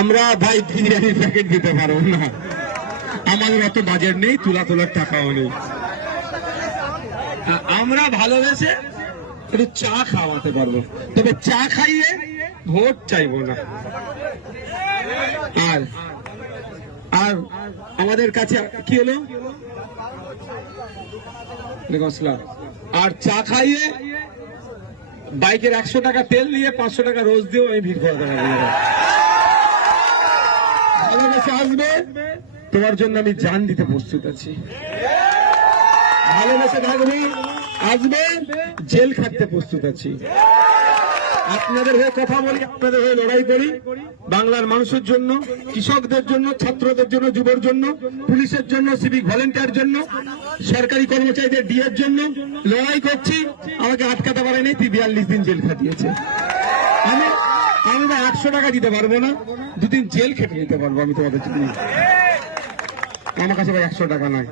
আমরা ভাই বিরিয়ানির প্যাকেট দিতে পারবো না, আমাদের অত বাজেট নেই, তোলার টাকাও নেই। আমরা ভালোবেসে একটু চা খাওয়াতে পারবো, তবে চা খাইয়ে ভোট চাইবো না। আর আর আমাদের কাছে কি হলো, আর চা খাইয়ে বাইকের 100 টাকা তেল দিয়ে 500 টাকা রোজ দিয়েও আমি ভিড় করাতে পারবো না। ভালোবেসে আসবে, তোমার জন্য আমি জান দিতে প্রস্তুত আছি। ভালোবেসে থাকবে, আসবে, জেল খাটতে প্রস্তুত আছি। আপনাদের হয়ে কথা বলি, আপনাদের হয়ে লড়াই করি, বাংলার মানুষের জন্য, কৃষকদের জন্য, ছাত্রদের জন্য, যুবর জন্য, পুলিশের জন্য, সিভিক ভলেন্টিয়ার জন্য, সরকারি কর্মচারীদের ডিএর জন্য লড়াই করছি। আমাকে আটকাতে পারেনি, 42 দিন জেল খাটিয়েছে। আমি 100 টাকা দিতে পারবো না, 2 দিন জেল খেটে নিতে পারবো আমি তোমাদের জন্য। আমার কাছে ভাই 100 টাকা নাই।